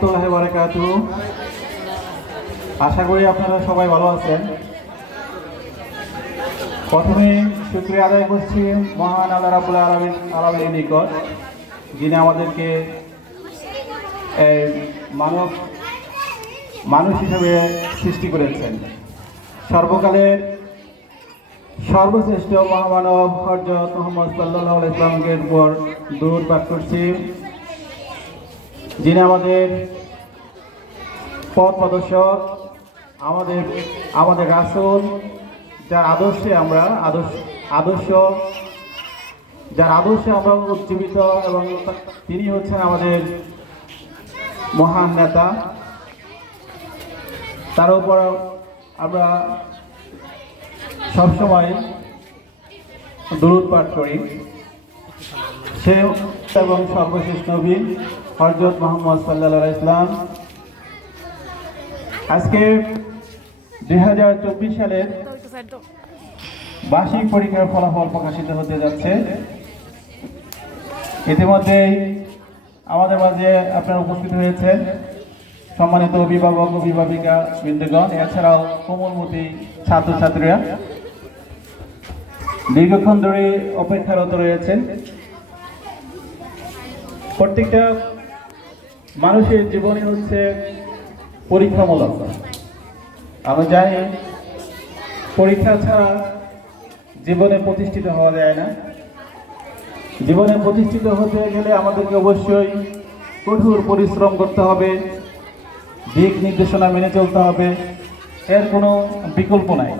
রহমতুল্লাহি ওয়া বারাকাতুহু। আশা করি আপনারা সবাই ভালো আছেন। প্রথমে শুকরিয়া আদায় করছি মহান আল্লাহ রাব্বুল আলামিনের নিকট, যিনি আমাদেরকে মানুষ হিসেবে সৃষ্টি করেছেন। সর্বকালের সর্বশ্রেষ্ঠ মহামানব হযরত মুহাম্মদ সাল্লাল্লাহু আলাইহি ওয়াসাল্লামের উপর দরুদ পাঠ করছি, যিনি আমাদের পথ প্রদর্শক, আমাদের রাসূল, যার আদর্শে আমরা উজ্জীবিত, এবং তিনি হচ্ছেন আমাদের মহান নেতা। তার উপর আমরা সবসময় দরুদ পাঠ করি। সে এবং সর্বশেষ নবী হযরত মুহাম্মদ সাল্লাল্লাহু আলাইহি ওয়াসাল্লাম। আজকে 2024 সালের বার্ষিক পরীক্ষার ফলাফল প্রকাশিত হতে যাচ্ছে। ইতিমধ্যেই আমাদের মাঝে আপনারা উপস্থিত হয়েছেন সম্মানিত অভিভাবক অভিভাবিকা বৃন্দগণ, এছাড়াও কোমলমতি ছাত্রছাত্রীরা দীর্ঘক্ষণ ধরে অপেক্ষারত রয়েছেন। প্রত্যেকটা মানুষের জীবনে হচ্ছে পরীক্ষামূলক। আমরা জানি পরীক্ষা ছাড়া জীবনে প্রতিষ্ঠিত হওয়া যায় না। জীবনে প্রতিষ্ঠিত হতে গেলে আমাদেরকে অবশ্যই কঠোর পরিশ্রম করতে হবে, দিক নির্দেশনা মেনে চলতে হবে, এর কোনো বিকল্প নাই।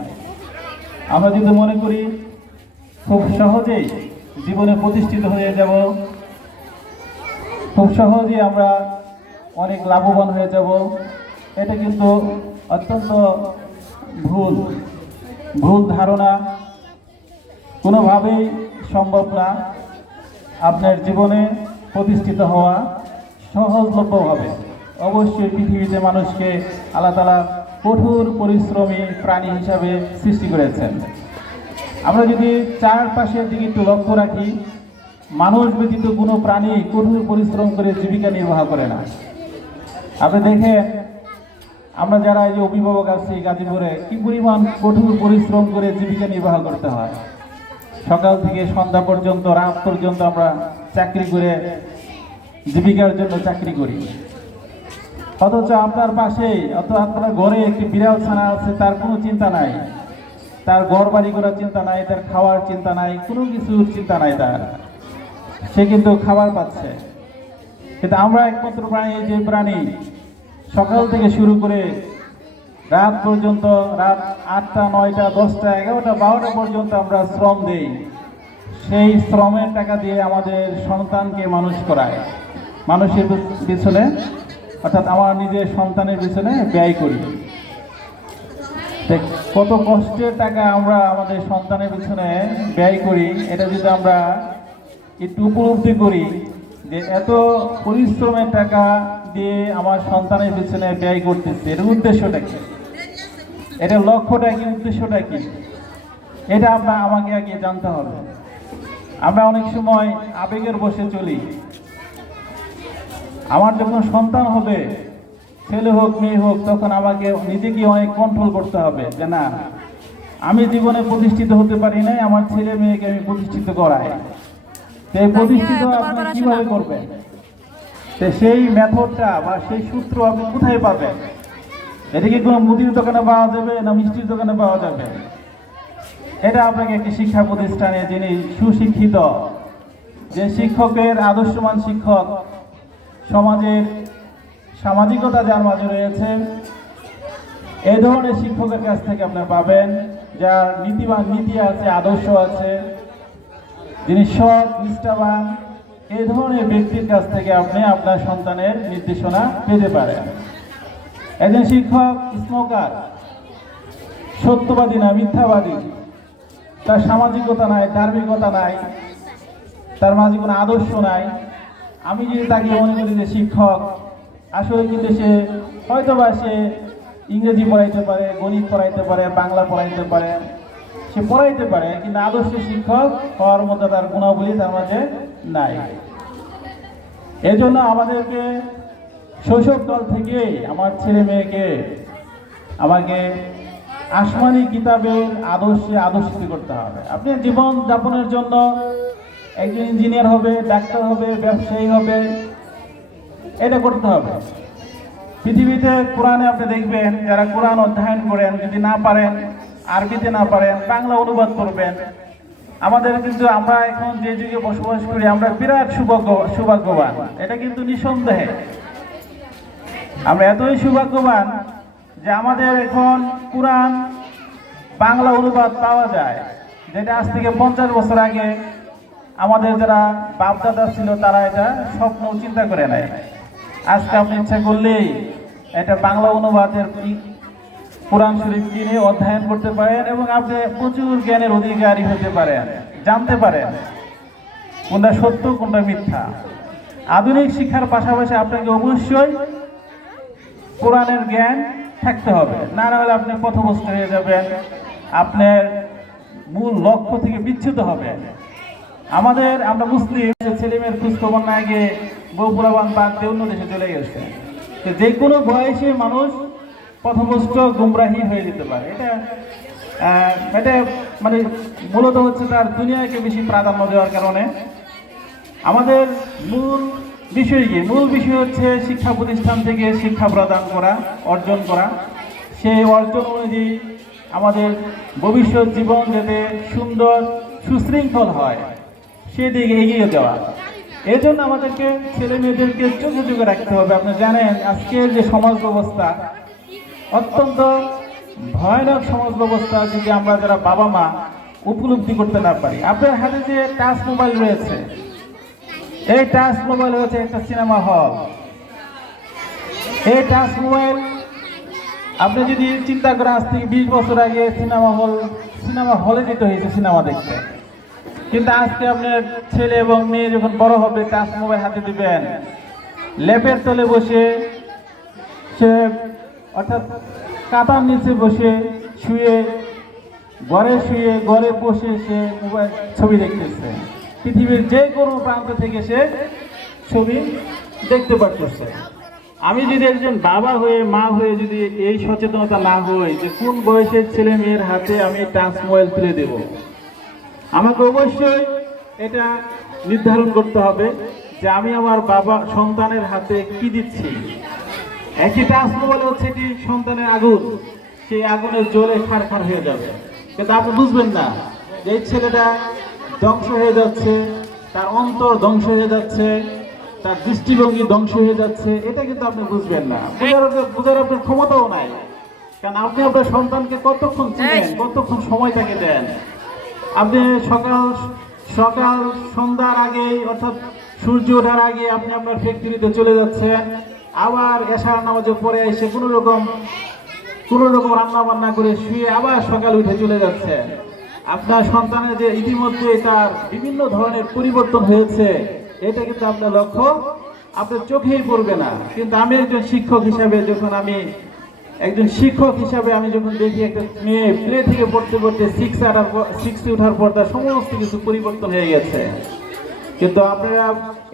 আমরা যদি মনে করি খুব সহজেই জীবনে প্রতিষ্ঠিত হয়ে যাব, খুব সহজেই আমরা অনেক লাভবান হয়ে যাব, এটা কিন্তু অত্যন্ত ভুল ধারণা। কোনোভাবেই সম্ভব না আপনার জীবনে প্রতিষ্ঠিত হওয়া সহজলভ্য হবে। অবশ্যই পৃথিবীতে মানুষকে আল্লাহ তাআলা কঠোর পরিশ্রমী প্রাণী হিসাবে সৃষ্টি করেছেন। আমরা যদি চারপাশের দিকে একটু লক্ষ্য রাখি, মানুষ ব্যতীত কোনো প্রাণী কঠোর পরিশ্রম করে জীবিকা নির্বাহ করে না। আপনি দেখেন, আমরা যারা এই যে অভিভাবক আছি গাজীপুরে, কি পরিমাণ কঠোর পরিশ্রম করে জীবিকা নির্বাহ করতে হয়। সকাল থেকে সন্ধ্যা পর্যন্ত, রাত পর্যন্ত আমরা চাকরি করে জীবিকার জন্য চাকরি করি। অথচ আপনার পাশেই আপনার ঘরে একটি বিড়াল ছানা আছে, তার কোনো চিন্তা নাই, তার ঘর বাড়ি করার চিন্তা নাই, তার খাওয়ার চিন্তা নাই, কোনো কিছুর চিন্তা নাই তার, সে কিন্তু খাবার পাচ্ছে। কিন্তু আমরা একমাত্র প্রাণী, যে প্রাণী সকাল থেকে শুরু করে রাত পর্যন্ত, রাত 8টা 9টা 10টা 11টা 12টা পর্যন্ত আমরা শ্রম দেই। সেই শ্রমের টাকা দিয়ে আমাদের সন্তানকে মানুষ করায়, মানুষের পিছনে, অর্থাৎ আমার নিজের সন্তানের পিছনে ব্যয় করি। কত কষ্টের টাকা আমরা আমাদের সন্তানের পিছনে ব্যয় করি, এটা যদি আমরা একটু উপলব্ধি করি যে এত পরিশ্রমের টাকা দিয়ে আমার সন্তানের পিছনে ব্যয় করতেছে, এর উদ্দেশ্যটা কি, এটা লক্ষ্যটা কি, উদ্দেশ্যটা কি, এটা আমাকে আগে জানতে হবে। আমরা অনেক সময় আবেগের বশে চলি। আমার যখন সন্তান হবে, ছেলে হোক মেয়ে হোক, তখন আমাকে নিজেকে অনেক কন্ট্রোল করতে হবে যে না, আমি জীবনে প্রতিষ্ঠিত হতে পারি নাই, আমার ছেলে মেয়েকে আমি প্রতিষ্ঠিত করাই। সেই প্রতিষ্ঠিত আপনি কিভাবে করবেন, সেই মেথডটা বা সেই সূত্র আপনি কোথায় পাবেন? এটা কি কোনো মুদির দোকানে পাওয়া যাবে না মিষ্টির দোকানে পাওয়া যাবে? এটা আপনাকে একটি শিক্ষা প্রতিষ্ঠানে, যিনি সুশিক্ষিত, যে শিক্ষকের আদর্শমান শিক্ষক, সমাজের সামাজিকতা যার মাঝে রয়েছে, এই ধরনের শিক্ষকের কাছ থেকে আপনি পাবেন, যার নীতি আছে, আদর্শ আছে, যিনি সৎ নিষ্ঠাবান, এই ধরনের ব্যক্তির কাছ থেকে আপনি আপনার সন্তানের নির্দেশনা পেতে পারেন। একজন শিক্ষক স্মোকার, সত্যবাদী না, মিথ্যাবাদী, তার সামাজিকতা নাই, ধার্মিকতা নাই, তার মাঝে কোনো আদর্শ নাই, আমি যদি তাকে মনে করি যে শিক্ষক, আসলে কিন্তু সে হয়তোবা সে ইংরেজি পড়াইতে পারে, গণিত পড়াইতে পারে, বাংলা পড়াইতে পারে, সে পড়াইতে পারে, কিন্তু আদর্শ শিক্ষক হওয়ার মতো তার গুণাবলী তার মাঝে নাই। এজন্য আমাদেরকে শৈশবকাল থেকে আমার ছেলে মেয়েকে আমাকে আসমানি কিতাবের আদর্শে আদর্শিত করতে হবে। আপনি জীবন যাপনের জন্য একজন ইঞ্জিনিয়ার হবে, ডাক্তার হবে, ব্যবসায়ী হবে, এটা করতে হবে। পৃথিবীতে কোরআনে আপনি দেখবেন যারা কোরআন অধ্যয়ন করেন, যদি না পারেন, আরবিতে না পারেন, বাংলা অনুবাদ করবেন। আমাদের কিন্তু আমরা এখন যে যুগে বসবাস করি আমরা বিরাট সৌভাগ্যবান, এটা কিন্তু নিঃসন্দেহে। আমরা এতই সৌভাগ্যবান যে আমাদের এখন কোরআন বাংলা অনুবাদ পাওয়া যায়, যেটা আজ থেকে 50 বছর আগে আমাদের যারা বাপদাদা ছিল তারা এটা স্বপ্ন চিন্তা করে নেয়। আজকে আপনি ইচ্ছা করলেই এটা বাংলা অনুবাদের কোরআন শরীফ কিনে অধ্যয়ন করতে পারেন এবং আপনি প্রচুর জ্ঞানের অধিকারী হতে পারেন, জানতে পারেন কোনটা সত্য কোনটা মিথ্যা। আধুনিক শিক্ষার পাশাপাশি আপনাকে অবশ্যই কোরআনের জ্ঞান থাকতে হবে, না হলে আপনি পথভ্রষ্ট হয়ে যাবেন, আপনার মূল লক্ষ্য থেকে বিচ্যুত হবেন। আমরা মুসলিম, ছেলে মেয়ের খোঁজ খবর না গিয়ে বউ পোলাপান বাদ দিয়ে অন্য দেশে চলে গেছে। যে কোনো বয়সে মানুষ পথভ্রষ্ট গুমরাহী হয়ে যেতে পারে। এটা মানে মূলত হচ্ছে তার দুনিয়াকে বেশি প্রাধান্য দেওয়ার কারণে। আমাদের মূল বিষয় হচ্ছে শিক্ষা প্রতিষ্ঠান থেকে শিক্ষা প্রদান করা, অর্জন করা। সেই অর্জন অনুযায়ী আমাদের ভবিষ্যৎ জীবন যাতে সুন্দর সুশৃঙ্খল হয় সেদিকে এগিয়ে যাওয়া। এই জন্য আমাদেরকে ছেলে মেয়েদেরকে চোখে চোখে রাখতে হবে। আপনি জানেন আজকের যে সমাজ ব্যবস্থা অত্যন্ত ভয়ানক সমাজ ব্যবস্থা, যদি আমরা যারা বাবা মা উপলব্ধি করতে না পারি। আপনার হাতে যে টাচ মোবাইল রয়েছে, এই টাচ মোবাইল হচ্ছে একটা সিনেমা হল। এই টাচ মোবাইল আপনি যদি চিন্তা করেন আজ থেকে 20 বছর আগে সিনেমা হলে যেতে হয়েছে সিনেমা দেখতে, কিন্তু আজকে আপনার ছেলে এবং মেয়ে যখন বড় হবে টাচ মোবাইল হাতে দিবেন, ল্যাপের তলে বসে সে অর্থাৎ কাঁথার নিচে বসে ঘরে বসে সে মোবাইল ছবি দেখতেছে। পৃথিবীর যে কোনো প্রান্ত থেকে সে ছবি দেখতে পারতেছে। আমি যদি একজন বাবা হয়ে মা হয়ে যদি এই সচেতনতা না হই যে কোন বয়সের ছেলে মেয়ের হাতে আমি টাচ মোবাইল তুলে দেব, আমাকে অবশ্যই এটা নির্ধারণ করতে হবে যে আমি আমার বাবা সন্তানের হাতে কি দিচ্ছি। একটি টাচ মোবাইল হচ্ছে এটি সন্তানের আগুন, সেই আগুনের জ্বলে খাড় হয়ে যাবে, কিন্তু আপনি বুঝবেন না যে এই ছেলেটা ধ্বংস হয়ে যাচ্ছে, তার অন্তর ধ্বংস হয়ে যাচ্ছে, তার দৃষ্টিভঙ্গি ধ্বংস হয়ে যাচ্ছে। এটা কিন্তু আপনি বুঝবেন না, বোঝার আপনার ক্ষমতাও নাই। কারণ আপনি আপনার সন্তানকে কতক্ষণ চিনেন, কতক্ষণ সময় তাকে দেন। আপনি সকাল সন্ধ্যার আগে অর্থাৎ সূর্য ওঠার আগে আপনি আপনার ফ্যাক্টরিতে চলে যাচ্ছেন, আবার এশার নামাজের পরে এসে কোনো রকম রান্না বান্না করে শুয়ে আবার সকাল উঠে চলে যাচ্ছেন। আপনার সন্তানের যে ইতিমধ্যে তার বিভিন্ন ধরনের পরিবর্তন হয়েছে, এটা কিন্তু আপনার লক্ষ্য আপনার চোখেই পড়বে না। কিন্তু আমি একজন শিক্ষক হিসাবে আমি যখন দেখি একটা মেয়ে প্লে থেকে পড়তে 6 ওঠার পর তার সমস্ত কিছু পরিবর্তন হয়ে গেছে। কিন্তু আপনারা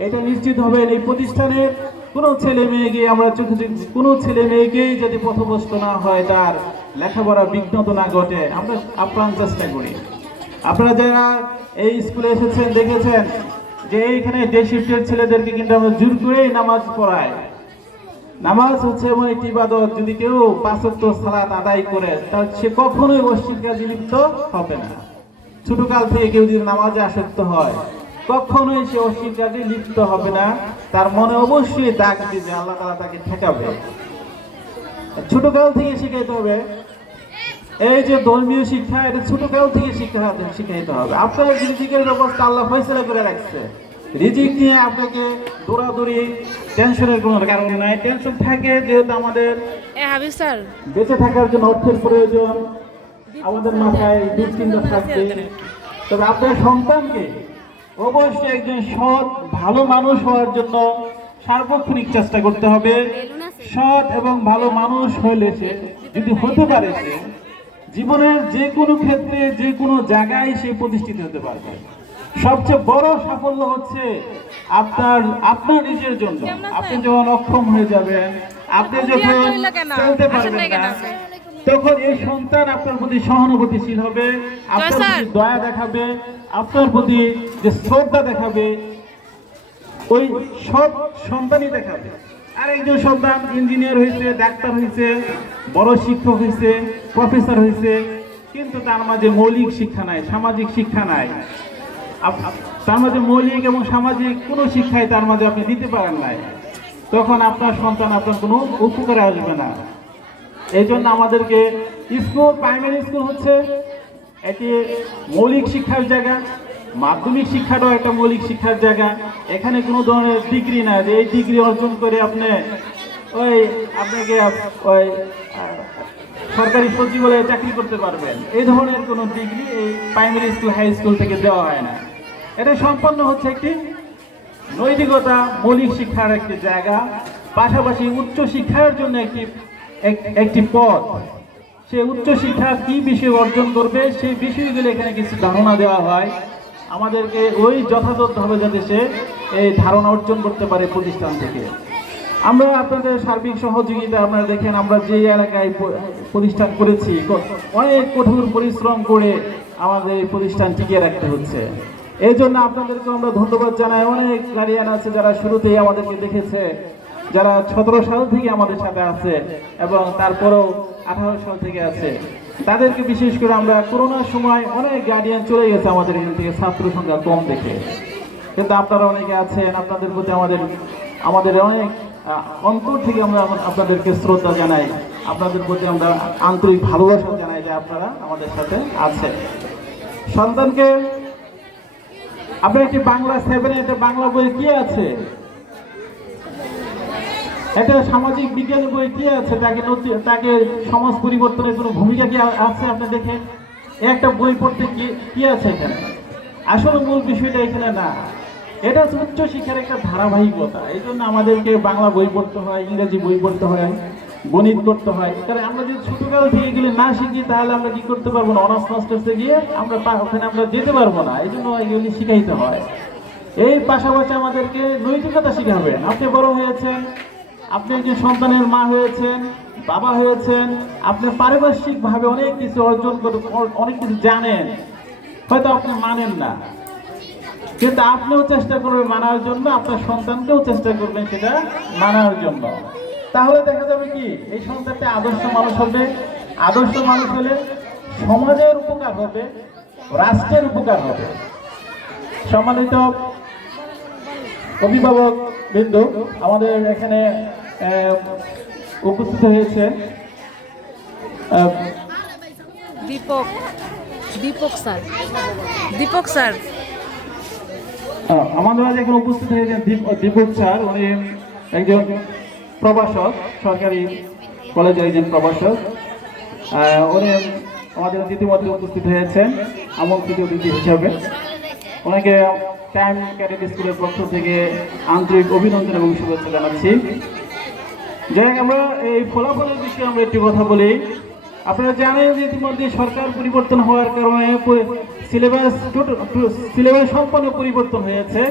এটা নিশ্চিত হবেন এই প্রতিষ্ঠানের কোনো ছেলে মেয়েকেই যদি পথভ্রষ্ট না হয়, তার লেখাপড়া বিঘ্নত না ঘটে, আমরা আপ্রাণ চেষ্টা করি। আপনারা যারা এই স্কুলে এসেছেন দেখেছেন যে এইখানে ডে শিফটের ছেলেদেরকে কিন্তু আমরা জোর করেই নামাজ পড়াই। নামাজ হচ্ছে এমন একটি ইবাদত, যদি কেউ 5 ওয়াক্ত সালাত আদায় করে তাহলে সে কখনোই অশ্লীল কাজে লিপ্ত হবে না। ছোটকাল থেকে কেউ যদি নামাজে আসক্ত হয় কখনোই সে অশ্লীল কাজে লিপ্ত হবে না, তার মনে অবশ্যই দাগ দিবে, আল্লাহ তাআলা তাকে ঠেকাবে। ছোটকাল থেকে শিখাইতে হবে। এই যে ধর্মীয় শিক্ষা, এটা ছোটকাল থেকে শিখাইতে হবে। আপনার রিজিকের ব্যবস্থা আল্লাহ ফয়সালা করে রাখছে। রিজিক নিয়ে আপনাকে দৌড়াদৌড়ি টেনশনের কোনো কারণ নাই। টেনশন থাকে যেহেতু আমাদের বেঁচে থাকার জন্য অর্থের প্রয়োজন, আমাদের মাথায় দুশ্চিন্তা থাকবে। তবে আপনার সন্তানকে অবশ্যই একজন সৎ ভালো মানুষ হওয়ার জন্য সার্বক্ষণিক চেষ্টা করতে হবে। সৎ এবং ভালো মানুষ হলে সে যদি হতে পারে, সে জীবনের যে কোনো ক্ষেত্রে যে কোনো জায়গায় সে প্রতিষ্ঠিত হতে পারবে। সবচেয়ে বড় সাফল্য হচ্ছে আপনার আপনার নিজের জন্য। আপনি যখন অক্ষম হয়ে যাবেন, আপনি যখন চলতে পারবেন না, তখন এই সন্তান আপনার প্রতি সহানুভূতিশীল হবে, আপনার প্রতি দয়া দেখাবে, আপনার প্রতি যে শ্রদ্ধা দেখাবে, ওই সব সন্তানই দেখাবে। আর একজন সন্তান ইঞ্জিনিয়ার হয়েছে, ডাক্তার হয়েছে, বড় শিক্ষক হয়েছে, প্রফেসর হয়েছে, কিন্তু তার মাঝে মৌলিক শিক্ষা নাই, সামাজিক শিক্ষা নাই, তার মাঝে মৌলিক এবং সামাজিক কোনো শিক্ষাই তার মাঝে আপনি দিতে পারেন নাই, তখন আপনার সন্তান আপনার কোনো উপকারে আসবে না। এই জন্য আমাদেরকে স্কুল, প্রাইমারি স্কুল হচ্ছে এটি মৌলিক শিক্ষার জায়গা, মাধ্যমিক শিক্ষাটাও একটা মৌলিক শিক্ষার জায়গা। এখানে কোনো ধরনের ডিগ্রি না যে এই ডিগ্রি অর্জন করে আপনি আপনাকে ওই সরকারি সচিবালয়ে চাকরি করতে পারবেন, এই ধরনের কোনো ডিগ্রি এই প্রাইমারি স্কুল, হাই স্কুল থেকে দেওয়া হয় না। এটা সম্পন্ন হচ্ছে একটি নৈতিকতা, মৌলিক শিক্ষার একটি জায়গা, পাশাপাশি উচ্চ শিক্ষার জন্য একটি পথ। সে উচ্চ শিক্ষা কি বিষয় অর্জন করবে সেই বিষয়গুলো এখানে কিছু ধারণা দেওয়া হয় আমাদেরকে, ওই যথাযথভাবে যাতে সে এই ধারণা অর্জন করতে পারে প্রতিষ্ঠান থেকে। আমরা আপনাদের সার্বিক সহযোগিতা, আপনারা দেখেন আমরা যে এলাকায় প্রতিষ্ঠান করেছি, অনেক কঠোর পরিশ্রম করে আমাদের এই প্রতিষ্ঠান টিকিয়ে রাখতে হচ্ছে। এই জন্য আপনাদেরকে আমরা ধন্যবাদ জানাই। অনেক গার্ডিয়ান আছে যারা শুরুতেই আমাদেরকে দেখেছে, যারা 17 সাল থেকে আমাদের সাথে আছে এবং তারপরেও 18 সাল থেকে আছে, তাদেরকে বিশেষ করে আমরা করোনার সময় অনেক গার্ডিয়ান চলে গেছে আমাদের এখান থেকে ছাত্র সংখ্যা কম দেখে, কিন্তু আপনারা অনেকে আছেন, আপনাদের প্রতি আমাদের অনেক অন্তর থেকে আমরা আপনাদেরকে শ্রদ্ধা জানাই, আপনাদের প্রতি আমরা আন্তরিক ভালোবাসা জানাই যে আপনারা আমাদের সাথে আছেন। সন্তানকে আপনার একটি বাংলা 7 একটা বাংলা বই কি আছে, একটা সামাজিক বিজ্ঞানের বই কি আছে, তাকে সমাজ পরিবর্তনের কোনো ভূমিকা কি আছে আপনি দেখেন। একটা বই পড়তে কি আছে এখানে, আসলে মূল বিষয়টা এখানে না, এটা হচ্ছে উচ্চ শিক্ষার একটা ধারাবাহিকতা। এই জন্য আমাদেরকে বাংলা বই পড়তে হয়, ইংরেজি বই পড়তে হয়, গণিত করতে হয়, কারণ আমরা যদি ছোটকাল থেকে এগুলি না শিখি তাহলে আমরা কি করতে পারবো না, অনার্স মাস্টার্সে গিয়ে ওখানে আমরা যেতে পারবো না। এই জন্য এগুলি শিখাইতে হয়। এই পাশাপাশি আমাদেরকে নৈতিকতা শিখাবেন। আপনি বড় হয়েছেন, আপনি একজন সন্তানের মা হয়েছেন, বাবা হয়েছেন, আপনি পারিপার্শ্বিকভাবে অনেক কিছু অর্জন করে অনেক কিছু জানেন, হয়তো আপনি মানেন না, কিন্তু আপনিও চেষ্টা করবেন মানার জন্য, আপনার সন্তানকেও চেষ্টা করবেন সেটা মানার জন্য। তাহলে দেখা যাবে কি এই সন্তানটা আদর্শ মানুষ হবে। আদর্শ মানুষ হলে সমাজের উপকার হবে, রাষ্ট্রের উপকার হবে। সম্মানিত অভিভাবক বৃন্দ, আমাদের এখানে উপস্থিত হয়েছে দীপক স্যার আমাদের মাঝে এখন উপস্থিত হয়েছেন দীপক স্যার। উনি একজন প্রভাষক, সরকারি কলেজের একজন প্রভাষক। উনি আমাদের দ্বিতীয় উপস্থিত হয়েছেন আমন্ত্রিত অতিথি হিসাবে। ওনাকে টাইম ক্যাডেট স্কুলের পক্ষ থেকে আন্তরিক অভিনন্দন এবং শুভেচ্ছা জানাচ্ছি। যাই হোক, আমরা এই ফলাফলের বিষয়ে আমরা একটি কথা বলি। আপনারা জানেন যে ইতিমধ্যে সরকার পরিবর্তন হওয়ার কারণে সিলেবাস সম্পূর্ণ পরিবর্তন হয়েছে।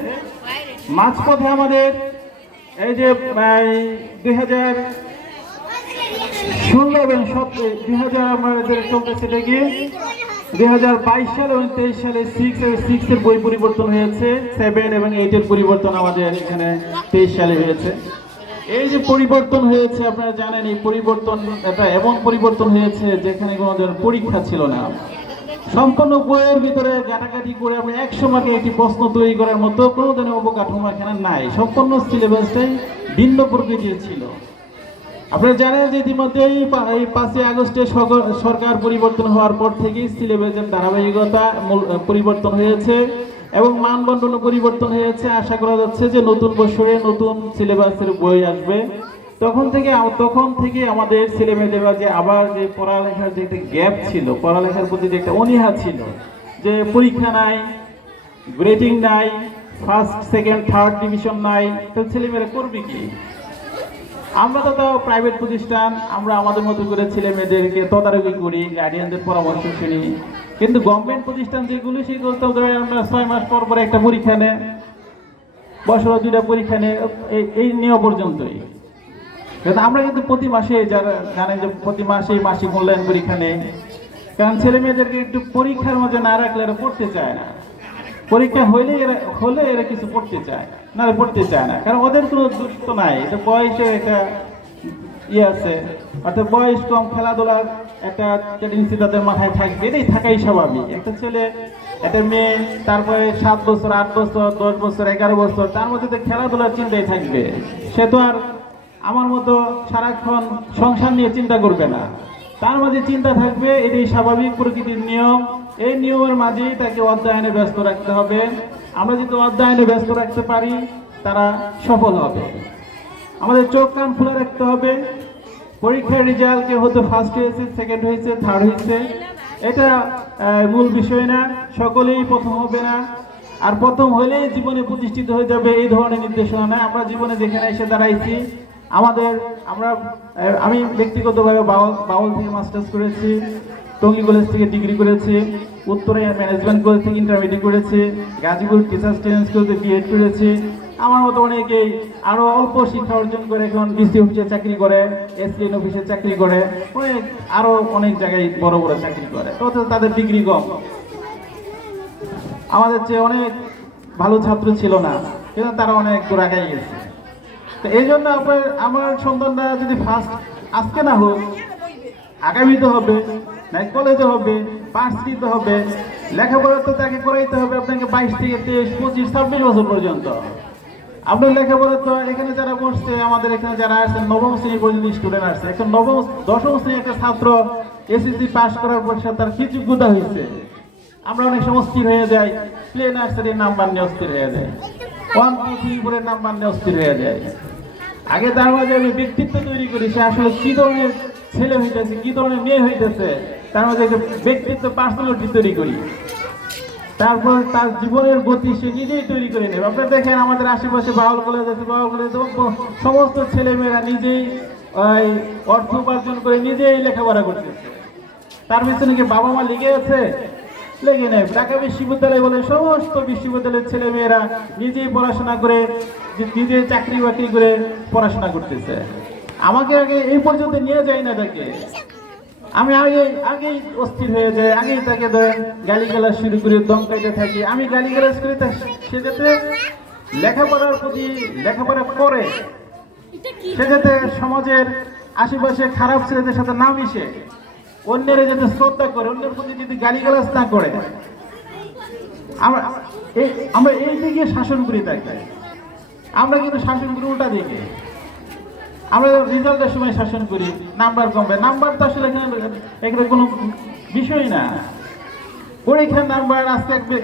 মাঝপথে আমাদের এই যে 2016 এবং 2000 আমাদের চলতেছে গিয়ে 2022 সালে এবং 23 সালে 6 এর বই পরিবর্তন হয়েছে, 7 এবং 8 এর পরিবর্তন আমাদের এখানে 23 সালে হয়েছে। এই যে পরিবর্তন হয়েছে আপনারা জানেন, এই পরিবর্তন এটা এমন পরিবর্তন হয়েছে যেখানে কোনো পরীক্ষা ছিল না। সম্পূর্ণ বইয়ের ভিতরে ঘাটাঘাটি করে আমরা 100 মার্কে একটি প্রশ্ন তৈরি করার মতো কোনো ধরনের অবকাঠামো এখানে নাই। সম্পূর্ণ সিলেবাসটাই ভিন্ন প্রকৃতির ছিল। আপনারা জানেন যে ইতিমধ্যে এই 5ই আগস্টে সরকার পরিবর্তন হওয়ার পর থেকেই সিলেবাসের ধারাবাহিকতা পরিবর্তন হয়েছে এবং মানবন্ধনও পরিবর্তন হয়েছে। আশা করা যাচ্ছে যে নতুন বছরে নতুন সিলেবাসের বই আসবে। তখন থেকে আমাদের ছেলেমেয়েরা যে আবার যে পড়ালেখার যে একটা গ্যাপ ছিল, পড়ালেখার প্রতি যে একটা অনীহা ছিল, যে পরীক্ষা নাই, গ্রেডিং নাই, ফার্স্ট সেকেন্ড থার্ড ডিভিশন নাই, তো ছেলেমেয়েরা করবে কি? আমরা তো প্রাইভেট প্রতিষ্ঠান, আমরা আমাদের মতো করে ছেলে মেয়েদেরকে তদারকি করি, গার্ডিয়ানদের পরামর্শ শুনি, কিন্তু গভর্নমেন্ট প্রতিষ্ঠান যেগুলো সেগুলো তো ধরে আমরা 6 মাস পর পর একটা পরীক্ষা নেয়, বছরে 2টা পরীক্ষা নেয়, এই নিয়ম পর্যন্তই। কিন্তু আমরা কিন্তু প্রতি মাসে, যারা জানেন যে প্রতি মাসেই মাসিক মূল্যায়ন পরীক্ষা নেই, কারণ ছেলে মেয়েদেরকে একটু পরীক্ষার মধ্যে না রাখলে এরা পড়তে চায় না। পরীক্ষা হলে এরা কিছু পড়তে চায় না, পড়তে চায় না, কারণ ওদের কোনো দুষ্ট নাই, এটা বয়সে একটা আছে, অর্থাৎ বয়স কম, খেলাধুলার একটা টেন্ডেন্সি তাদের মাথায় থাকবে, এটাই থাকাই স্বাভাবিক। একটা ছেলে একটা মেয়ে, তারপরে 7 বছর 8 বছর 10 বছর 11 বছর, তার মধ্যে তো খেলাধুলার চিন্তাই থাকবে। সে তো আর আমার মতো সারাক্ষণ সংসার নিয়ে চিন্তা করবে না, তার মাঝে চিন্তা থাকবে, এটাই স্বাভাবিক প্রকৃতির নিয়ম। এই নিয়মের মাঝেই তাকে অধ্যয়নে ব্যস্ত রাখতে হবে। আমরা যদি অধ্যয়নে ব্যস্ত রাখতে পারি, তারা সফল হবে। আমাদের চোখ কান খুলে রাখতে হবে। পরীক্ষার রেজাল্ট কেউ হয়তো ফার্স্ট হয়েছে, সেকেন্ড হয়েছে, থার্ড হয়েছে, এটা মূল বিষয় না। সকলেই প্রথম হবে না, আর প্রথম হলেই জীবনে প্রতিষ্ঠিত হয়ে যাবে, এই ধরনের নির্দেশনা না। আমরা জীবনে যেখানে এসে দাঁড়াইছি, আমি ব্যক্তিগতভাবে বাউল থেকে মাস্টার্স করেছি, টঙ্গী কলেজ থেকে ডিগ্রি করেছি, উত্তরে ম্যানেজমেন্ট কলেজ থেকে ইন্টারমিডিয়েট করেছি, গাজীপুর টিচার্স ট্রেনিং স্কুলে বিএড করেছি। আমার মতো অনেকেই আরো অল্প শিক্ষা অর্জন করে এখন ডিসি অফিসে চাকরি করে, এসপিএন অফিসে চাকরি করে, আরো অনেক জায়গায় বড় বড় চাকরি করে, তো তাদের ডিগ্রি কম। আমাদের চেয়ে অনেক ভালো ছাত্র ছিল না, কিন্তু তারা অনেক দূর আগায় গেছে। তো এই জন্য আমার সন্তানরা যদি ফার্স্ট আজকে না হোক, আগামীতে হবে, নাই কলেজে হবে, ভার্সিটিতে হবে, লেখাপড়া তো তাকে করাইতে হবে আপনাকে 22 থেকে 23, 25, 26 বছর পর্যন্ত। আপনার লেখাপড়া তো এখানে যারা বসছে, আমাদের এখানে যারা আসছে, নবম শ্রেণী পর্যন্ত স্টুডেন্ট আসছে। এখন দশম শ্রেণী একটা ছাত্র এসএসসি পাস করার পর তার কি যোগ্যতা হয়েছে, আমরা অনেক সময় অস্থির হয়ে যাই, প্লে নার্সারির নাম্বার নিয়ে অস্থির হয়ে যায়, 1 2 3 4 নাম্বার নিয়ে অস্থির হয়ে যায়। আগে তার মাঝে আমি ব্যক্তিত্ব তৈরি করি, সে আসলে কি ধরনের ছেলে হইতেছে, কি ধরনের মেয়ে হইতেছে, তার মাঝে একটা ব্যক্তিত্ব, পার্সোনালিটি তৈরি করি। তারপর তার জীবনের গতি সে নিজেই তৈরি করে নেবে। আপনারা দেখেন আমাদের আশেপাশে বাউল কলেজ আছে, বাউল কলেজ সমস্ত ছেলেমেয়েরা নিজেই অর্থ উপার্জন করে নিজেই লেখাপড়া করতেছে। তার পিছনে কি বাবা মা লেগে আছে? লেগে নেই। ঢাকা বিশ্ববিদ্যালয় বলে সমস্ত বিশ্ববিদ্যালয়ের ছেলে মেয়েরা নিজেই পড়াশোনা করে, নিজে চাকরি বাকরি করে পড়াশোনা করতেছে। আমাকে আগে এই পর্যন্ত নিয়ে যায় না তাকে, আমি আগেই অস্থির হয়ে যায়, আগেই তাকে গালিগালাজ শুরু করে দমকাইতে থাকি। আমি গালিগালাজ করি, সে যাতে লেখাপড়া করে, সে যাতে সমাজের আশেপাশে খারাপ ছেলেদের সাথে না মিশে, অন্যের যাতে শ্রদ্ধা করে, অন্যের প্রতি যদি গালিগালাজ না করে, আমরা এই দিকে শাসন করি তাকে। আমরা কিন্তু শাসন করি উল্টা দিকে। আমরা রেজাল্টের সময় শাসন করি, নাম্বার কমবে। নাম্বার তো আসলে এখানে কোনো বিষয় না। পরীক্ষার নাম্বার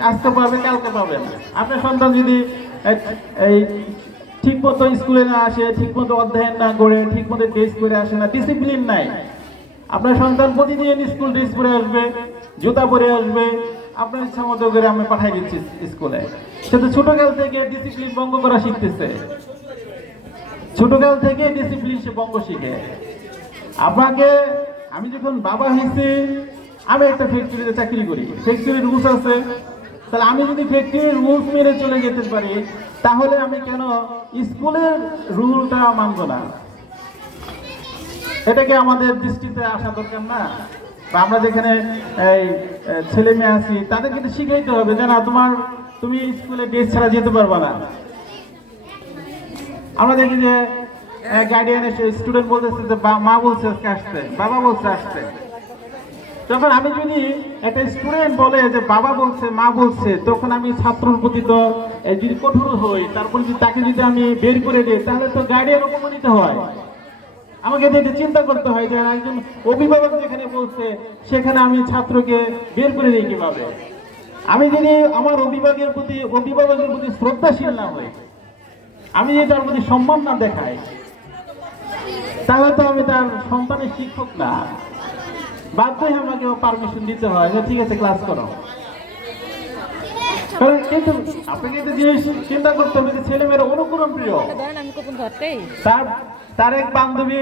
আজকে পাবে, কালকে পাবে না। আপনার সন্তান যদি এই ঠিক মতো স্কুলে না আসে, ঠিক মতো অধ্যয়ন না করে, ঠিক মতো ড্রেস পরে আসে না, ডিসিপ্লিন নাই, আপনার সন্তান প্রতিদিন স্কুল ড্রেস পরে আসবে, জুতা পরে আসবে, আপনার ইচ্ছা মতো করে আমি পাঠাই দিচ্ছি স্কুলে। সে তো ছোটকাল থেকে ডিসিপ্লিন ভঙ্গ করা শিখতেছে, ছোটকাল থেকে ডিসিপ্লিন সে ভঙ্গ শিখে। আপনাকে আমি যখন বাবা হয়েছি, আমি একটা ফ্যাক্টরিতে চাকরি করি, ফ্যাক্টরির রুলস আছে, তাহলে আমি যদি ফ্যাক্টরির রুলস মেনে চলে যেতে পারি, তাহলে আমি কেন স্কুলের রুলটা মানব না? এটাকে আমাদের দৃষ্টিতে আসা দরকার না? বা আমরা যেখানে এই ছেলে মেয়ে আছি, তাদেরকে তো শিখাইতে হবে যে না, তুমি স্কুলে ড্রেস ছাড়া যেতে পারবা না। আমরা দেখি যে গার্ডিয়ান এসে স্টুডেন্ট বলতেছে যে মা বলছে আজকে আসতে, বাবা বলছে আসতে। যখন আমি যদি একটা স্টুডেন্ট বলে যে বাবা বলছে, মা বলছে, তখন আমি ছাত্রর প্রতি তো যদি কঠোর হই, তারপর যদি তাকে যদি আমি বের করে দিই, তাহলে তো গার্ডিয়ান অপমানিত হয়। আমাকে এটা চিন্তা করতে হয় যে একজন অভিভাবক যেখানে বলছে, সেখানে আমি ছাত্রকে বের করে দিই কিভাবে? আমি যদি আমার অভিভাবকের প্রতি শ্রদ্ধাশীল না হই, আমি যদি তার প্রতি সম্মান না দেখাই, তাহলে তো আমি তার সন্তানের শিক্ষক না। বাধ্যই আমাকে পারমিশন দিতে হয় যে ঠিক আছে ক্লাস করো। কারণ কিন্তু আপনাকে একটা জিনিস চিন্তা করতে হবে যে ছেলেমেয়েরা অনুকরণ প্রিয়। তার এক বান্ধবী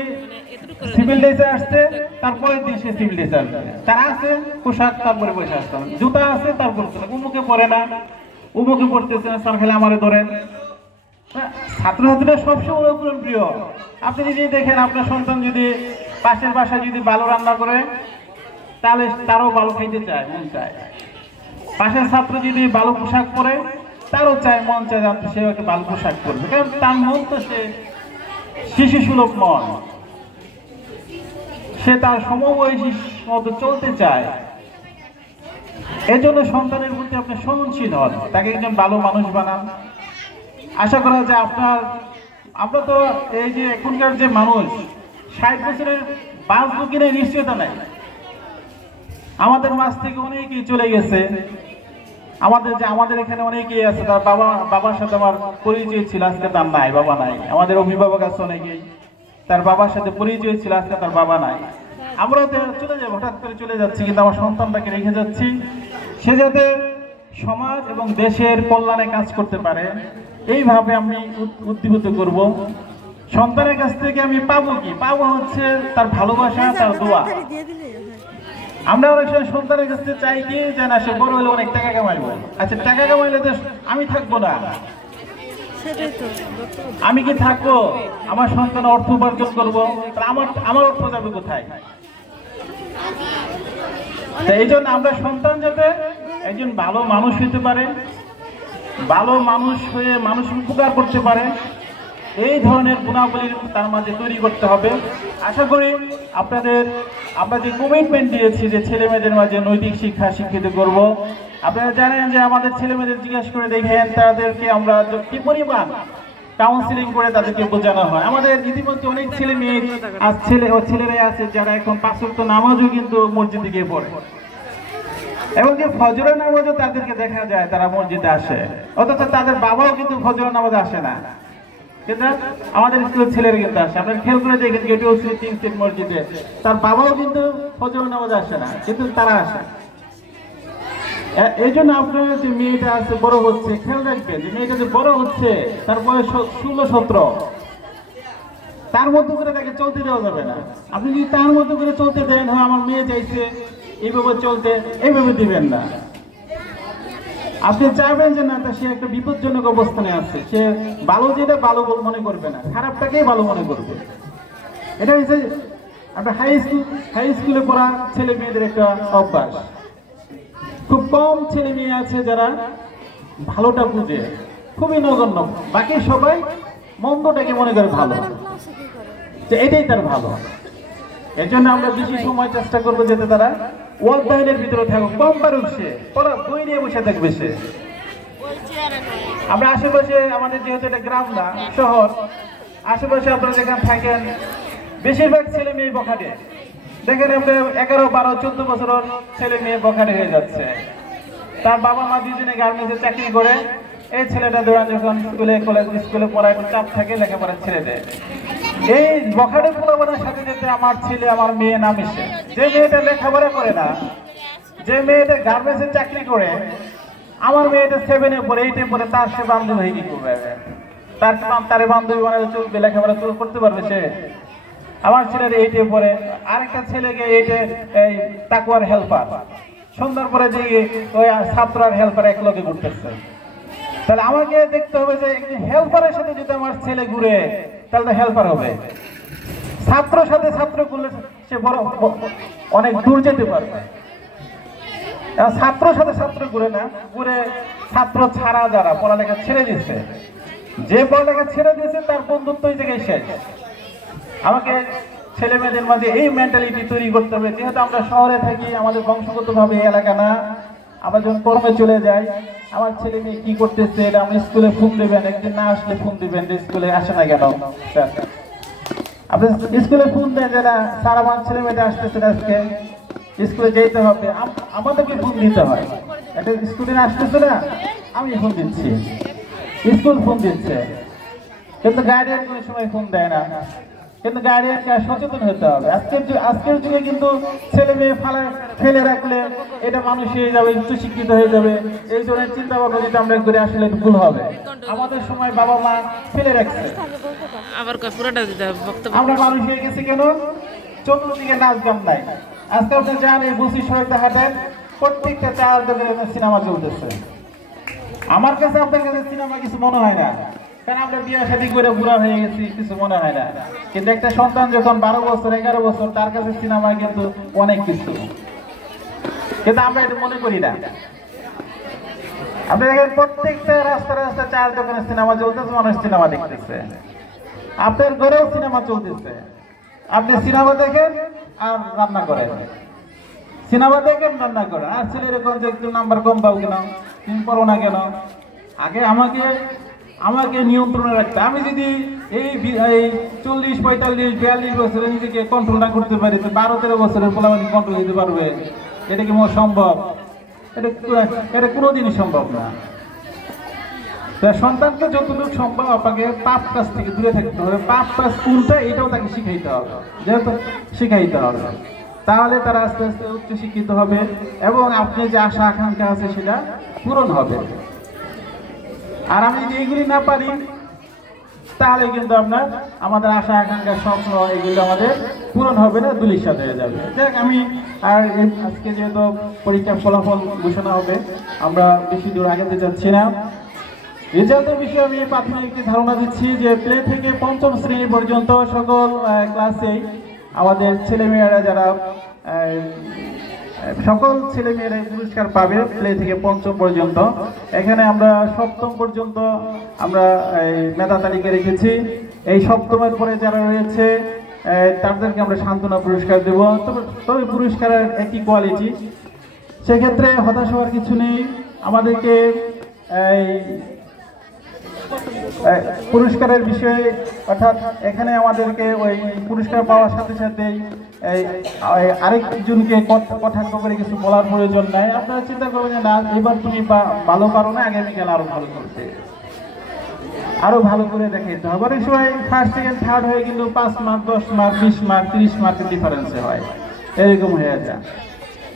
সিভিল ড্রেসে আসছে, তারপরের দিন সে সিভিল ড্রেসে আসছে, তার আছে পোশাক, তারপরে বসে আসতে হবে, জুতা আছে তারপর উমুকে পরে না, উমুকে পড়তেছে না, স্যার খেলে আমারে ধরেন। ছাত্রছাত্রীরা সবসময় অনুকরণ প্রিয়। আপনি যদি দেখেন আপনার সন্তান যদি পাশের বাসায় যদি ভালো রান্না করে, তাহলে তারও ভালো খাইতে চায়, মন চায়। পাশের ছাত্র যদি ভালো পোশাক পরে, তারও চায়, মন চায় যে সে একটা ভালো পোশাক পরবে, কারণ তার মন তো সে শিশু সুলভ মন, সে তার সমবয়সী মতো চলতে চায়। এই জন্য সন্তানের প্রতি আপনি সহনশীল হন, তাকে একজন ভালো মানুষ বানান। আশা করা যায় আমরা তো এই যে এখনকার যে মানুষ 60 বছরের বাঁচবো কিনা নিশ্চয়তা নাই। আমাদের মাঝ থেকে অনেকেই চলে গেছে, আমাদের এখানে অনেকেই আছে, তার বাবার সাথে আমার পরিচয় ছিল, আজকে তার নাই, বাবা নাই। আমাদের অভিভাবক আছে অনেকেই, তার বাবার সাথে পরিচয় ছিল, আজকে তার বাবা নাই। আমরাও চলে যাবো, হঠাৎ করে চলে যাচ্ছি, কিন্তু আমার সন্তানটাকে রেখে যাচ্ছি, সে যাতে সমাজ এবং দেশের কল্যাণে কাজ করতে পারে, এইভাবে আমি উদ্দীপিত করব। সন্তানের কাছ থেকে আমি পাবো কি? পাবো হচ্ছে তার ভালোবাসা, তার দোয়া। আমরা অনেক সময় সন্তানের কাছ থেকে চাই কি, যে না সে বড় হলে অনেক টাকা কামাইবো। আচ্ছা, টাকা কামাইলে তো আমি থাকবো না, আমি কি থাকবো? আমার সন্তান অর্থ উপার্জন করবো, আমার অর্থ যাবে কোথায়? এই জন্য আমরা সন্তান যাতে একজন ভালো মানুষ হইতে পারে, ভালো মানুষ হয়ে মানুষের উপকার করতে পারে, এই ধরনের গুণাবলী তার মাঝে তৈরি করতে হবে। আশা করি আমরা যে কমিটমেন্ট দিয়েছি যে ছেলে মেয়েদের মাঝে নৈতিক শিক্ষা শিক্ষিত করব। আপনারা জানেন যে আমাদের ছেলে মেয়েদের জিজ্ঞাসা করে দেখেন, তাদেরকে আমরা কি পরিমাণ কাউন্সিলিং করে তাদেরকে বোঝানো হয়। আমাদের ইতিমধ্যে অনেক ছেলে মেয়ে ছেলেরাই আছে যারা এখন 5 ওয়াক্ত নামাজও কিন্তু মসজিদে গিয়ে পড়ে, এবং যে ফজরের নামাজও তাদেরকে দেখা যায় তারা মসজিদে আসে, অথচ তাদের বাবাও কিন্তু ফজরের নামাজে আসে না, কিন্তু আমাদের স্কুলের ছেলেরা কিন্তু আসে। আপনারা খেয়াল করে দেখেন, গেটেও তিন সিট মসজিদে, তার বাবাও কিন্তু ফজরের নামাজে আসে না, কিন্তু তারা আসে। এই জন্য আপনার যে মেয়েটা আছে বড় হচ্ছে, খেয়াল রাখবেন যে মেয়েটা যে বড় হচ্ছে, তার বয়স 16-17, তার মতো করে তাকে চলতে দেওয়া যাবে না। আপনি যদি তার মতো করে চলতে দেন, হ্যাঁ আমার মেয়ে চাইছে এইভাবে চলতে, এইভাবে দিবেন না। আপনি চাইবেন যে না, সে একটা বিপজ্জনক অবস্থানে আছে, সে ভালো যেটা ভালো মনে করবে না, খারাপটাকেই ভালো মনে করবে। এটা হচ্ছে আপনার হাই স্কুলে পড়া ছেলে মেয়েদের একটা অভ্যাস। খুব কম ছেলে মেয়ে আছে যারা ভালোটা বুঝে, খুবই নগণ্য। বাকি সবাই মন্দটাকে মনে করে ভালো, যে এটাই তার ভালো। এই জন্য আমরা বেশি সময় চেষ্টা করবো যাতে তারা অধ্যয়নের ভিতরে থাকুক, কম পারুক, সে পড়া বই নিয়ে বসে থাকবে সে। আমরা আশেপাশে, আমাদের যেহেতু এটা গ্রাম না শহর, আশেপাশে আপনারা যেখানে থাকেন বেশিরভাগ ছেলে মেয়ে বখাটে। দেখেন আপনি 11, 12, 14 বছরের ছেলে মেয়ে বখাটে হয়ে যাচ্ছে। তার বাবা মা দুজনে গার্মেন্টসে চাকরি করে, এই ছেলেটা ধরেন যখন স্কুলে পড়ায় চাপ থাকে, লেখাপড়া ছেড়ে দেয়। এই বখাটে পোলাপানের সাথে যাতে আমার ছেলে আমার মেয়ে না মিশে। যে মেয়েটা লেখাপড়া করে না, যে মেয়েটা গার্মেন্টসে চাকরি করে, আমার মেয়েটা 7-এ পড়ে, 8-এ পড়ে, তার সে বান্ধবী হয়ে কি করবে? তার বান্ধবী বানালে চলবে? লেখাপড়া করতে পারবে সে? আমার ছেলের 8-এ পড়ে, আরেকটা ছেলেকে 8-এ এই তাকুয়ার হেল্পার, সন্ধ্যার পরে যে ওই ছাত্র আর হেল্পার এক লগে ঘুরতেছে। তাহলে আমাকে দেখতে হবে যে হেল্পারের সাথে যদি আমার ছেলে ঘুরে, তাহলে তো হেল্পার হবে। ছাত্রর সাথে ছাত্র ঘুরলে সে বড় অনেক দূর যেতে পারবে। ছাত্রর সাথে ছাত্র ঘুরে না, ঘুরে ছাত্র ছাড়া যারা পড়ালেখা ছেড়ে দিচ্ছে, যে পড়ালেখা ছেড়ে দিয়েছে তার বন্ধুত্ব এই জায়গায় শেষ। আমাকে ছেলে মেয়েদের মাঝে এই মেন্টালিটি তৈরি করতে হবে। যেহেতু আমরা শহরে থাকি, আমাদের বংশগতভাবে এই এলাকা না, আমরা যখন কর্মে চলে যাই, আমার ছেলে মেয়ে কি করতেছে এটা আমরা স্কুলে ফোন দেবেন, একদিন না আসলে ফোন দিবেন যে স্কুলে আসে না কেন। আপনি স্কুলে ফোন দেন যে না স্যার আমার ছেলে মেয়েটা আসতেছে আজকে স্কুলে যেতে হবে, আমাদেরকে ফোন দিতে হয়। একটা স্টুডেন্ট আসতেছে না, আমি ফোন দিচ্ছি, স্কুল ফোন দিচ্ছে, কিন্তু গার্ডিয়ান কোনো সময় ফোন দেয় না। কিন্তু গার্ডিয়ানকে সচেতন হতে হবে। আজকের যুগে কিন্তু ছেলে মেয়ে ফেলে রাখলে এটা মানুষ হয়ে যাবে, উচ্চ শিক্ষিত হয়ে যাবে, এই ধরনের চিন্তা ভাবনা যদি আমরা করে আসলে ভুল হবে। আমাদের সময় বাবা মা ফেলে রাখছে, আমরা মানুষ হয়ে গেছি কেন? চতুর্দিকে নাচ গান নাই। আজকে আপনি যান এই বসি সড়কটা হাঁটেন, প্রত্যেকটা চার দোকানে সিনেমা চলতেছে। আমার কাছে আপনার কাছে সিনেমা কিছু মনে হয় না, কারণ আমরা বিয়ে শাদী করে বুড়া হয়ে গেছি, কিছু মনে হয় না। কিন্তু একটা সন্তান যখন 12 বছর 11 বছর, তার কাছে সিনেমা কিন্তু অনেক কিছু, কিন্তু আমরা এটা মনে করি না। আপনি দেখেন প্রত্যেকটা রাস্তা রাস্তা চার দোকানে সিনেমা চলতেছে, মানুষ সিনেমা দেখতেছে। আপনার ঘরেও সিনেমা চলতেছে। আপনি সিনেমা দেখেন আর রান্না করেন, সিনেমা দেখেন রান্না করেন। আর ছেলে এরকম যে একটু নাম্বার কম পাও কেন, তুমি পড়ো না কেন? আগে আমাকে নিয়ন্ত্রণে রাখতে। আমি যদি এই 40, 45, 42 বছরে নিজেকে কন্ট্রোল না করতে পারি, তো 12-13 বছরের পোলাপানি কন্ট্রোল দিতে পারবে? এটা কি মোর সম্ভব? এটা কোনোদিনই সম্ভব না। সন্তানকে যতটুকু সম্ভব আপনাকে পাপ কাজ থেকে দূরে থাকতে হবে। পাপ কাজ কোনটা এটাও তাকে শিখাইতে হবে, যেহেতু শিখাইতে হবে। তাহলে তারা আস্তে আস্তে উচ্চ শিক্ষিত হবে এবং আপনি যে আশা আকাঙ্ক্ষা আছে সেটা পূরণ হবে। আর আমি যদি এইগুলি না পারি, তাহলে কিন্তু আমাদের আশা আকাঙ্ক্ষা স্বপ্ন এগুলো আমাদের পূরণ হবে না, ধূলিসাৎ হয়ে যাবে। দেখ আমি আর আজকে যেহেতু পরীক্ষার ফলাফল ঘোষণা হবে, আমরা বেশি দূর আগাতে যাচ্ছি না। রেজাল্টের বিষয়ে আমি প্রাথমিক একটি ধারণা দিচ্ছি যে প্লে থেকে পঞ্চম শ্রেণী পর্যন্ত সকল ক্লাসে আমাদের ছেলেমেয়েরা যারা সকল ছেলেমেয়েরা পুরস্কার পাবে প্লে থেকে পঞ্চম পর্যন্ত। এখানে আমরা সপ্তম পর্যন্ত আমরা মেধা তালিকা রেখেছি। এই সপ্তমের পরে যারা রয়েছে তাদেরকে আমরা সান্ত্বনা পুরস্কার দেব। তবে পুরস্কারের একই কোয়ালিটি, সেক্ষেত্রে হতাশ হওয়ার কিছু নেই। আমাদেরকে পুরস্কারের বিষয়ে, অর্থাৎ এখানে আমাদেরকে ওই পুরস্কার পাওয়ার সাথে সাথেই আরেকজনকে কটাক্ষ করে কিছু বলার প্রয়োজন নাই। আপনারা চিন্তা করবেন যে না, এবার তুমি ভালো পারো না, আগামীকাল আরো ভালো করতে, আরো ভালো করে দেখাইতে হবে। অনেক সময় ফার্স্ট সেকেন্ড থার্ড হয়ে কিন্তু 5 মার্ক 10 মার্ক 20 মার্ক 30 মার্কের ডিফারেন্সে হয়, এরকম হয়ে যায়,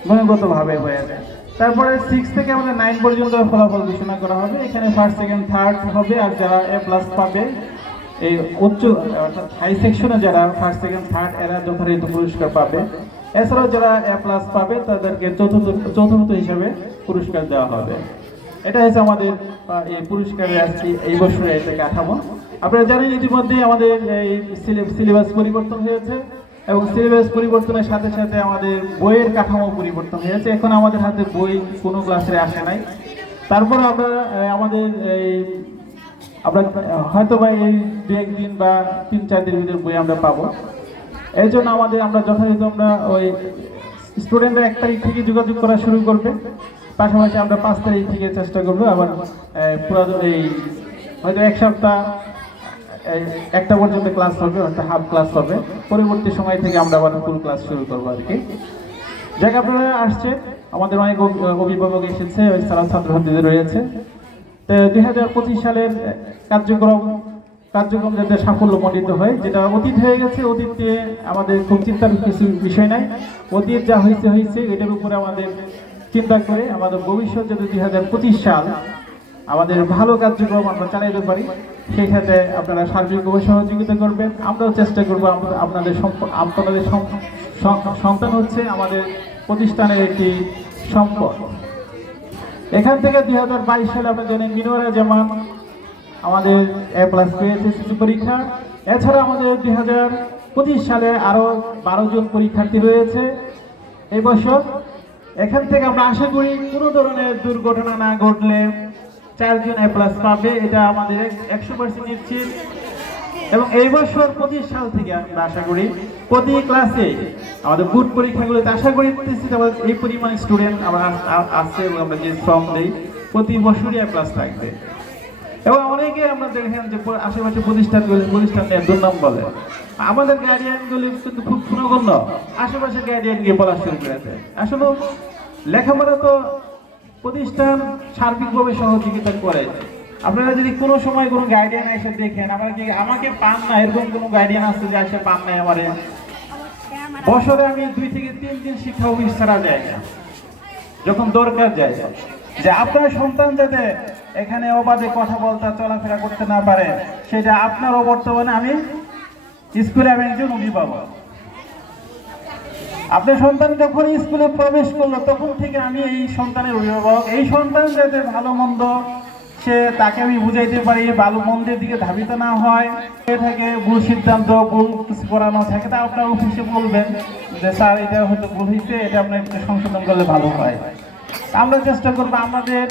গুণগতভাবে হয়ে যায়। তারপরে 6 থেকে আমাদের 9 পর্যন্ত ফলাফল ঘোষণা করা হবে। এখানে ফার্স্ট সেকেন্ড থার্ড হবে, আর যারা A+ পাবে এই উচ্চ অর্থাৎ হাই সেকশনে যারা ফার্স্ট সেকেন্ড থার্ড এরা যথারীতি পুরস্কার পাবে। এছাড়াও যারা A+ পাবে তাদেরকে চতুর্থ হিসাবে পুরস্কার দেওয়া হবে। এটা হচ্ছে আমাদের এই পুরস্কারের আজকে এই বছরে এটা কাঠামো। আপনারা জানেন ইতিমধ্যে আমাদের এই সিলেবাস পরিবর্তন হয়েছে এবং সিলেবাস পরিবর্তনের সাথে সাথে আমাদের বইয়ের কাঠামো পরিবর্তন হয়েছে। এখন আমাদের হাতে বই কোনো ক্লাসে আসে নাই। তারপর আমাদের আমরা হয়তো বা এই 2-1 দিন বা 3-4 দিনের ভিতরে বই আমরা পাবো। এই জন্য আমরা যথাযথ ওই স্টুডেন্টরা 1 তারিখ থেকে যোগাযোগ করা শুরু করবে। পাশাপাশি আমরা 5 তারিখ থেকে চেষ্টা করবো আবার পুরো হয়তো 1 সপ্তাহ 1টা পর্যন্ত ক্লাস হবে, অর্থাৎ হাফ ক্লাস হবে। পরবর্তী সময় থেকে আমরা আবার ফুল ক্লাস শুরু করবো আর কি। যাক, আপনারা আসছে, আমাদের অনেক অভিভাবক এসেছে, ছাত্রছাত্রীদের রয়েছে। তো 2025 সালের কার্যক্রম যাতে সাফল্যমণ্ডিত হয়, যেটা অতীত হয়ে গেছে, অতীতে আমাদের খুব চিন্তার কিছু বিষয় নাই। অতীত যা হয়েছে এটার উপরে আমাদের চিন্তা করে আমাদের ভবিষ্যৎ যাতে 2025 সাল আমাদের ভালো কার্যক্রম আমরা চালাইতে পারি, সেই ক্ষেত্রে আপনারা সার্বিকভাবে সহযোগিতা করবেন। আমরাও চেষ্টা করবো আপনাদের সন্তান হচ্ছে আমাদের প্রতিষ্ঠানের একটি সম্পদ। এখান থেকে 2022 সালে আপনার জানেন মিনুয়ারা জামান আমাদের A+ পেয়েছে শিশু পরীক্ষা। এছাড়া আমাদের 2025 সালে আরো 12 জন পরীক্ষার্থী রয়েছে এই বছর। এখান থেকে আমরা আশা করি কোনো ধরনের দুর্ঘটনা না ঘটলে 4 জন A+ পাবে, এটা আমাদের 100% নিশ্চিত। এবং এই বছর 25 সাল থেকে আমরা আশা করি প্রতি ক্লাসে আমাদের বোর্ড পরীক্ষাগুলোতে আশা করতেছি আমাদের এই পরিমাণ স্টুডেন্ট আমরা আসছে এবং আমরা যে শ্রম দেই প্রতি বছরই A+ থাকবে। এবং অনেকে আমরা দেখেন যে আশেপাশে প্রতিষ্ঠানের দুর্নাম বলে, আমাদের গার্ডিয়ানগুলি কিন্তু খুব সুনগণ্য, আশেপাশে গার্ডিয়ান গিয়ে বলা শুরু করেছে। আসলে লেখাপড়া তো প্রতিষ্ঠান সার্বিকভাবে সহযোগিতা করে। আপনারা যদি কোনো সময় কোনো গার্ডিয়ান এসে দেখেন, আমাকে পান না, এরকম কোনো গার্ডিয়ান আছে যে এসে পান নাই আমারে, বছরে আমি 2 থেকে 3 দিন শিক্ষা অফিস ছাড়া যাই না, যখন দরকার যায়, যে আপনার সন্তান যাতে এখানে অবাধে কথা বলতে চলাফেরা করতে না পারে, সেটা আপনারও বর্তমানে আমি স্কুলে আমি একজন অভিভাবক, আপনার সন্তান যখন স্কুলে প্রবেশ করলো তখন থেকে আমি এই সন্তানের অভিভাবক, এই সন্তান যাতে ভালো মন্দ সে তাকে আমি বুঝাইতে পারি, ভালো মন্দের দিকে ধাবিত না হয়, এ থেকে ভুল সিদ্ধান্ত ভুল কিছু করানো থাকে তা আপনার অফিসে বলবেন যে স্যার এটা হয়তো ভুল হয়েছে, এটা আপনার একটু সংশোধন করলে ভালো হয়। আমরা চেষ্টা করবো আমাদের